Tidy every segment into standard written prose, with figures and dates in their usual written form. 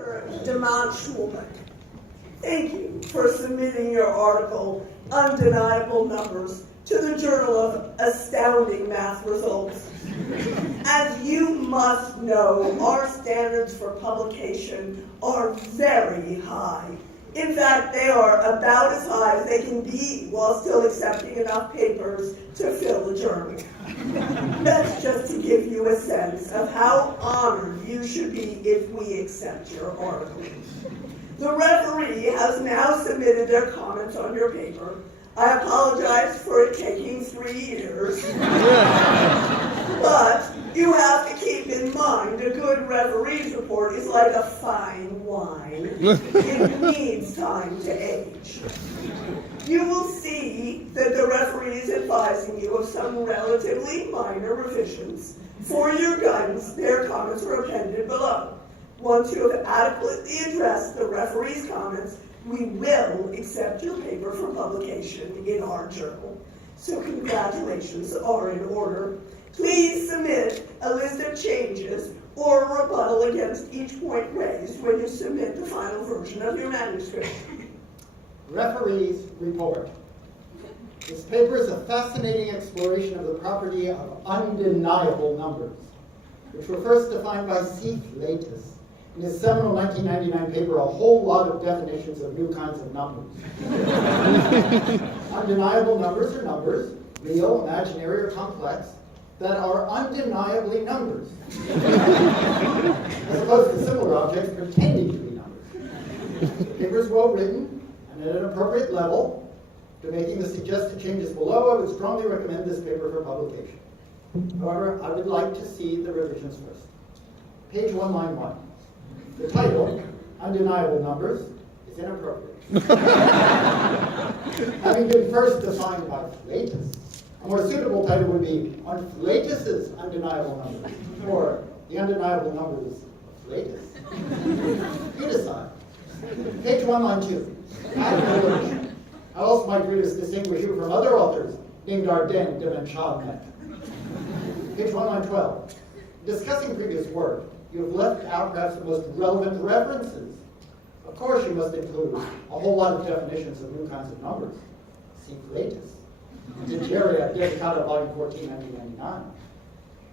Dr. Demont Schulman, thank you for submitting your article, Undeniable Numbers, to the Journal of Astounding Math Results. As you must know, our standards for publication are very high. In fact, they are about as high as they can be while still accepting enough papers to fill the journal. That's just to give you a sense of how honored you should be if we accept your article. The referee has now submitted their comments on your paper. I apologize for it taking 3 years. But you have to keep in mind a good referee's report is like a fine wine. It needs time to age. You will see that the referee is advising you of some relatively minor revisions. For your guidance, their comments are appended below. Once you have adequately addressed the referee's comments, we will accept your paper for publication in our journal. So congratulations are in order. Please submit a list of changes or a rebuttal against each point raised when you submit the final version of your manuscript. Referee's report. This paper is a fascinating exploration of the property of undeniable numbers, which were first defined by C. Flapan in his seminal 1999 paper, A Whole Lot of Definitions of New Kinds of Numbers. Undeniable numbers are numbers, real, imaginary, or complex, that are undeniably numbers, as opposed to similar objects pretending to be numbers. The paper is well written and at an appropriate level. To making the suggested changes below, I would strongly recommend this paper for publication. However, I would like to see the revisions first. Page 1, line 1. The title, Undeniable Numbers, is inappropriate. Having been first defined by Flapan, a more suitable title would be On Flatus's Undeniable Numbers, or The Undeniable Numbers of Flatus. You decide. Page 1, line 2. How else might readers distinguish you from other authors named Ardennes, Devon, Chalmette? Page 1, line 12. Discussing previous work, you have left out perhaps the most relevant references. Of course, you must include a whole lot of definitions of new kinds of numbers. See Flatus. Andrea, Dedicata, Volume 14, 1999.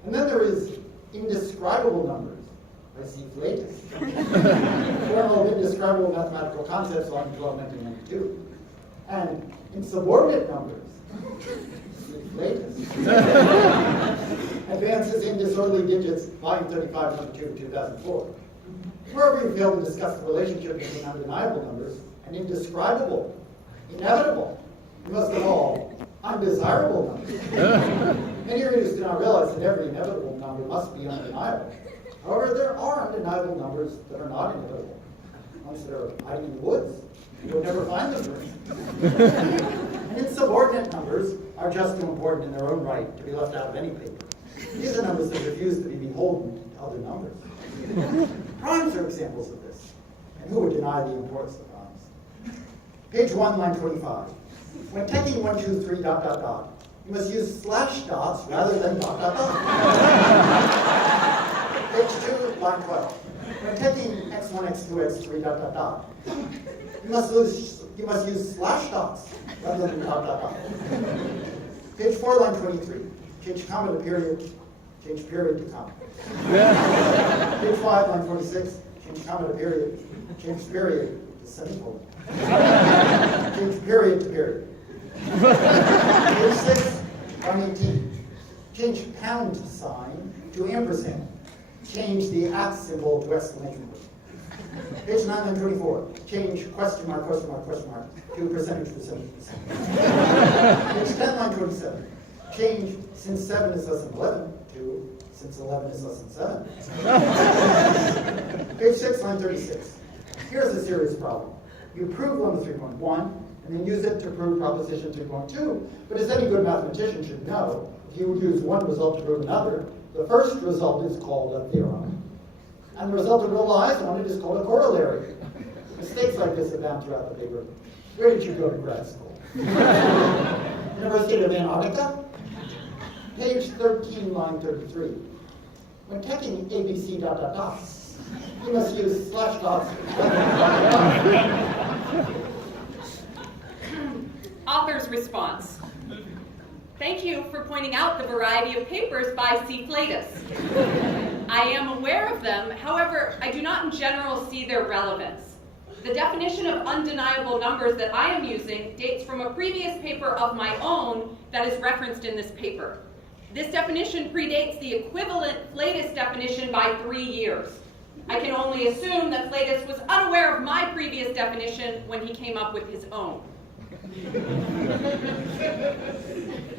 And then there is Indescribable Numbers by C. Flapan. Journal of Indescribable Mathematical Concepts, Volume 12, 1992. And Insubordinate Numbers, C. Flapan. Advances in Disorderly Digits, Volume 35, number 2, 2004. Wherever you fail to discuss the relationship between undeniable numbers and indescribable, inevitable, and most of all, undesirable numbers. Many readers do not realize that every inevitable number must be undeniable. However, there are undeniable numbers that are not inevitable. Ones that are hiding in the woods. You will never find them. And insubordinate numbers are just too important in their own right to be left out of any paper. These are numbers that refuse to be beholden to other numbers. Primes are examples of this. And who would deny the importance of primes? Page 1, line 25. When taking 1, 2, 3, ... you must use slash dots rather than ... Page 2, line 12. When taking x1, x2, x3, ... you must use slash dots rather than ... Page 4, line 23. Change comma to period. Change period to comma. Page 5, line 46. Change comma to period. Change period to semicolon. Change period to period. Page 6, line 18. Change pound sign to ampersand. Change the at symbol to exclamation point. Page 9, line 24. Change question mark to percentage. Page 10, line 27. Change since 7 is less than 11 to since 11 is less than 7. Page 6, line 36. Here's a serious problem. You prove lemma 3.1 and then use it to prove proposition 3.2. But as any good mathematician should know, if you use one result to prove another, the first result is called a theorem, and the result that relies on it is called a corollary. Mistakes like this abound throughout the paper. Where did you go to grad school? University of Antarctica? Page 13, line 33. When taking ABC ... You must use slash dots. Author's response. Thank you for pointing out the variety of papers by C. Flatus. I am aware of them, however, I do not in general see their relevance. The definition of undeniable numbers that I am using dates from a previous paper of my own that is referenced in this paper. This definition predates the equivalent Flatus definition by 3 years. I can only assume that Flatus was unaware of my previous definition when he came up with his own.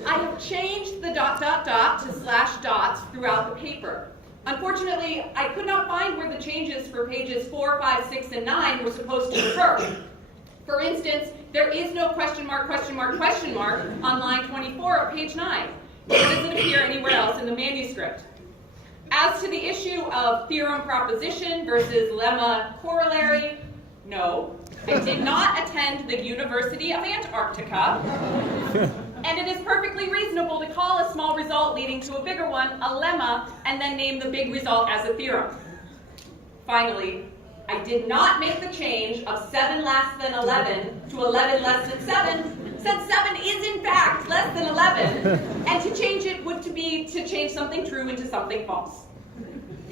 I have changed the ... to slash dots throughout the paper. Unfortunately, I could not find where the changes for pages 4, 5, 6, and 9 were supposed to occur. For instance, there is no question mark on line 24 of page 9. It doesn't appear anywhere else in the manuscript. As to the issue of theorem proposition versus lemma corollary, no, I did not attend the University of Antarctica, and it is perfectly reasonable to call a small result leading to a bigger one a lemma and then name the big result as a theorem. Finally, I did not make the change of 7 less than 11 to 11 less than 7, since 7 is in fact less than 11, and to change it would be to change something true into something false.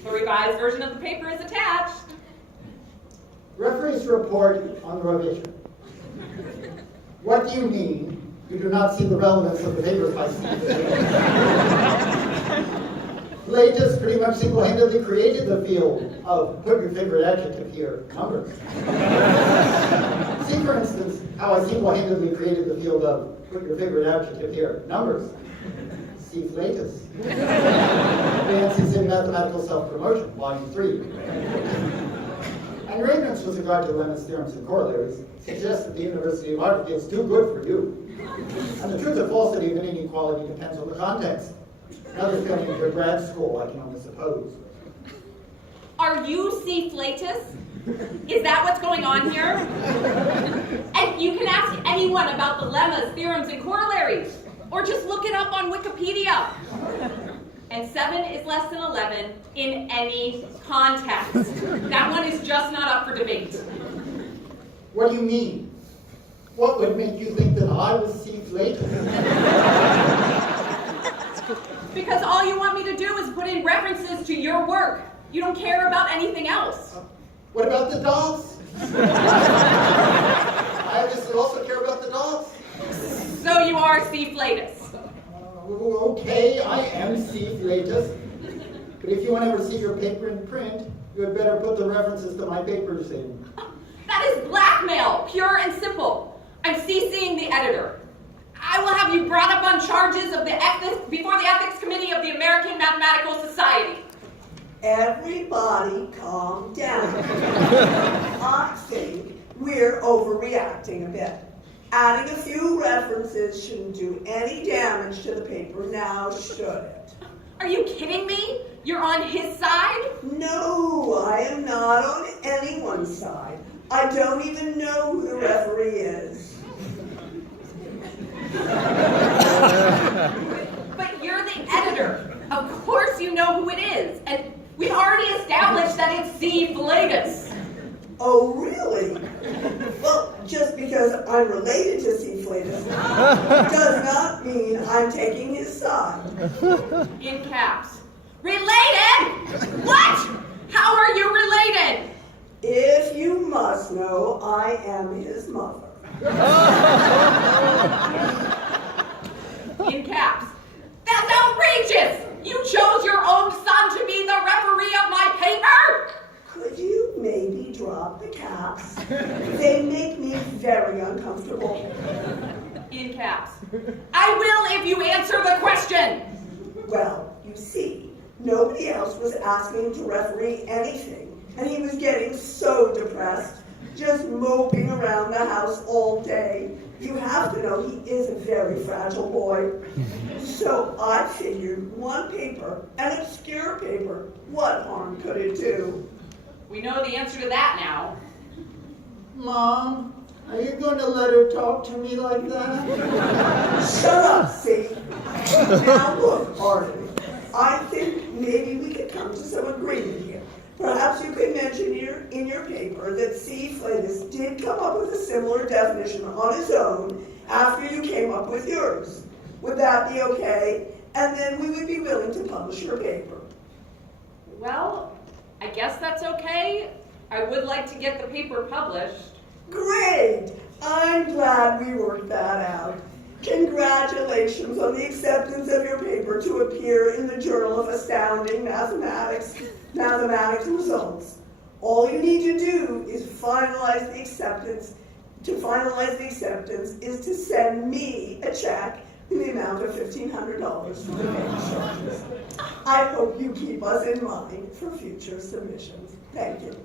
The revised version of the paper is attached. Referee's report on the revision. What do you mean you do not see the relevance of the papers by C. Flatus pretty much single-handedly created the field of put your favorite adjective here, numbers. See, for instance, how I single-handedly created the field of put your favorite adjective here, numbers. See Flatus. Advances in mathematical self-promotion, volume 3. And Raymond's with regard to lemmas, theorems, and corollaries suggests that the University of Art is too good for you. And the truth or falsity of any inequality depends on the context. Another feeling of your grad school, I can only suppose. Are you C. Flatus? Is that what's going on here? And you can ask anyone about the lemmas, theorems, and corollaries, or just look it up on Wikipedia. And 7 is less than 11 in any context. That one is just not up for debate. What do you mean? What would make you think that I was C. Flatus? Because all you want me to do is put in references to your work. You don't care about anything else. What about the dogs? I obviously also care about the dogs. So you are C. Flatus. Okay, I am C. Flatus. But if you want to ever see your paper in print, you had better put the references to my papers in. That is blackmail, pure and simple. I'm CCing the editor. I will have you brought up on charges of before the Ethics Committee of the American Mathematical Society. Everybody calm down. I think we're overreacting a bit. Adding a few references shouldn't do any damage to the paper, now should it? Are you kidding me? You're on his side? No, I am not on anyone's side. I don't even know who the referee is. But you're the editor. Of course you know who it is. And we've already established that it's C. Flatus. Oh, really? Well, just because I'm related to C. Flatus does not mean I'm taking his side. In caps. Related? What? How are you related? If you must know, I am his mother. In caps. That's outrageous! You chose your own son to be the referee of my paper? Could you maybe drop the caps? They make me very uncomfortable. In caps. I will if you answer the question. Well, you see, nobody else was asking him to referee anything, and he was getting so depressed, just moping around the house all day. You have to know he is a very fragile boy. So I figured one paper, an obscure paper, what harm could it do? We know the answer to that now. Mom, are you going to let her talk to me like that? Shut up, see? Now look, Arden, I think maybe we could come to some agreement here. Perhaps you could mention in your paper that C. flatus did come up with a similar definition on his own after you came up with yours. Would that be okay? And then we would be willing to publish your paper. Well, I guess that's okay. I would like to get the paper published. Great! I'm glad we worked that out. Congratulations on the acceptance of your paper to appear in the Journal of Astounding Mathematics Results. All you need to do is finalize the acceptance. To finalize the acceptance is to send me a check in the amount of $1,500 for the paper charges. I hope you keep us in mind for future submissions. Thank you.